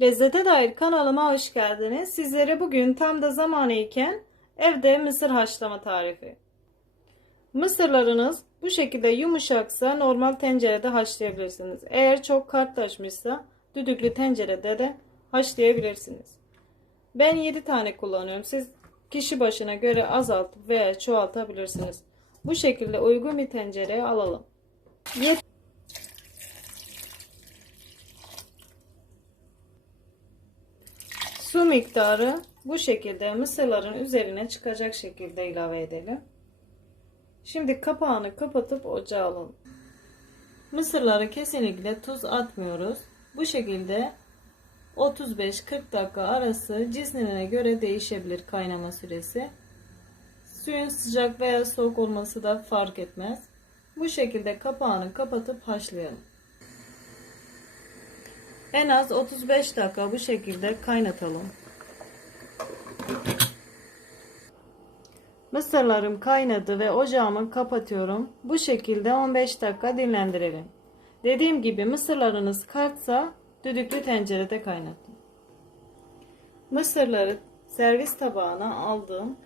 Lezzete dair kanalıma hoş geldiniz. Sizlere bugün tam da zamanı iken evde mısır haşlama tarifi. Mısırlarınız bu şekilde yumuşaksa normal tencerede haşlayabilirsiniz. Eğer çok kartlaşmışsa düdüklü tencerede de haşlayabilirsiniz. Ben 7 tane kullanıyorum. Siz kişi başına göre azaltıp veya çoğaltabilirsiniz. Bu şekilde uygun bir tencereye alalım. Su miktarı bu şekilde mısırların üzerine çıkacak şekilde ilave edelim. Şimdi kapağını kapatıp ocağa alalım. Mısırları kesinlikle tuz atmıyoruz. Bu şekilde 35-40 dakika arası cinsine göre değişebilir kaynama süresi. Suyun sıcak veya soğuk olması da fark etmez. Bu şekilde kapağını kapatıp haşlayalım. En az 35 dakika bu şekilde kaynatalım. Mısırlarım kaynadı ve ocağımı kapatıyorum. Bu şekilde 15 dakika dinlendirelim. Dediğim gibi mısırlarınız kartsa düdüklü tencerede kaynatın. Mısırları servis tabağına aldım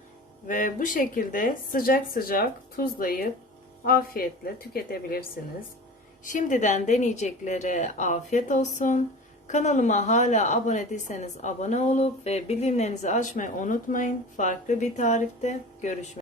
ve bu şekilde sıcak sıcak tuzlayıp afiyetle tüketebilirsiniz. Şimdiden deneyeceklere afiyet olsun. Kanalıma hala abone değilseniz abone olup ve bildirimlerinizi açmayı unutmayın. Farklı bir tarifte görüşmek